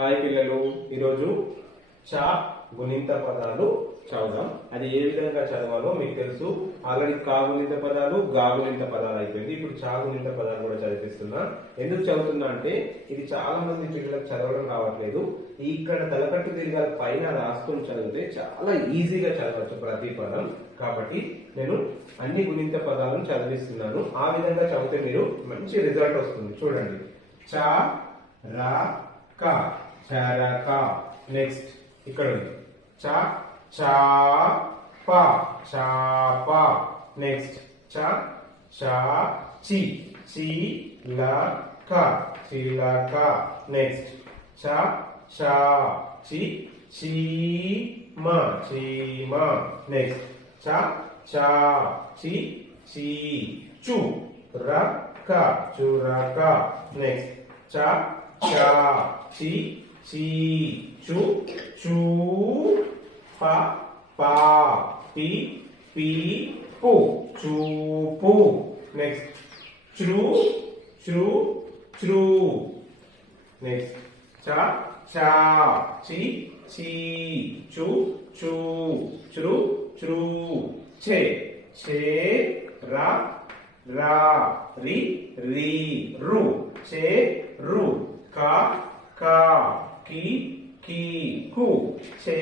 Hi పిల్లలు ఈరోజు చా గుణింత పదాలు చదువుదాం. అది ఏ విధంగా చదవాలో మీకు తెలుసు. ఆల్రెడీ కా గుణింత పదాలు గా గుణింత పదాలు అయిపోయింది. ఇప్పుడు చా గుణింత పదాలు కూడా చదివిస్తున్నా ఎందుకు చదువుతున్నా అంటే ఇది చాలా మంది పిల్లలకు చదవడం రావట్లేదు. ఇక్కడ తలకట్టు తిరిగాలి పైన రాసుకొని చదివితే చాలా ఈజీగా చదవచ్చు ప్రతి పదం. కాబట్టి నేను అన్ని గుణింత పదాలను చదివిస్తున్నాను. ఆ విధంగా చదివితే మీరు మంచి రిజల్ట్ వస్తుంది. చూడండి. చా రా క. చరక. నెక్స్ట్ ఇక్కడ ఉంది చ చా ప. చాప నెక్స్ట్ చ చా. చి చి ల క. చిలక నెక్స్ట్ చ చా. చి చీమ చీమ నెక్స్ట్ చ చా చి. చి చు. రక చురక నెక్స్ట్ చ చా చి. చి చు చూ ప పా పి పి పు చూపు నెక్స్ట్ చ్రు చ్రు చ్రు నెక్స్ట్ చ చా చి చి చు చూ చ్రు చ్రు ఛే ఛే రా రా రి రి రు చే రు కా కా కి కి కు చే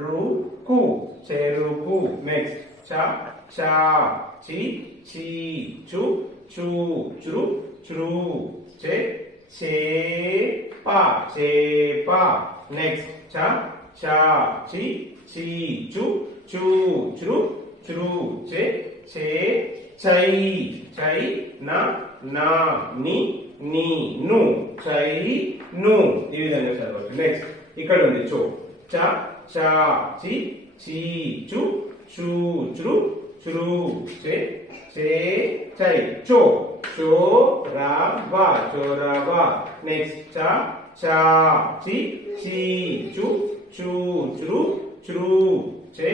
రు కు చెరుకు. నెక్స్ట్ చ చా చి చి చు చు చ్రు చ్రు చే చే పా చేప నెక్స్ట్ చ చా చి చి చు చు చ్రు చ్రు చే చే చై చై నా నా ని ని ను చై ను. ఈ విధంగా చదవచ్చు. నెక్స్ట్ ఇక్కడ ఉంది చో. చ చా చి చి చు చూ చ్రు చ్రు చే చే చై. చో చో రా వా చోరవా నెక్స్ట్ చ చా చి చి చు చూ చ్రు చ్రు చే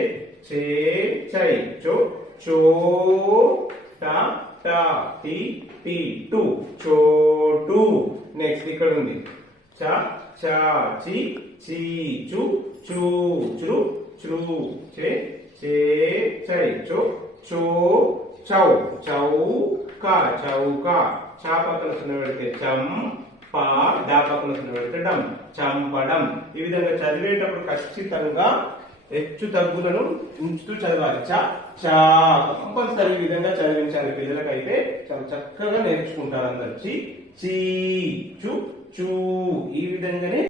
చే చై. చో చో టా టా టి టి టు. చో టూ నెక్స్ట్ ఇక్కడ ఉంది. చ చ చి చి చు చూ చు చు చే చే చై చో చో చౌ చౌ కా. చౌక చా పక్కన సున్న పెడితే చం పా డా పక్కన సున్న పెడితే డం. చంపడం ఈ విధంగా చదివేటప్పుడు ఖచ్చితంగా హెచ్చు తగ్గులను ఉంచుతూ చదవాలి. చ చా కంపల్సరీ విధంగా చదివించాలి. పిల్లలకైతే చాలా చక్కగా నేర్చుకుంటారు అందరు. చీ చు చూ. ఈ విధంగానే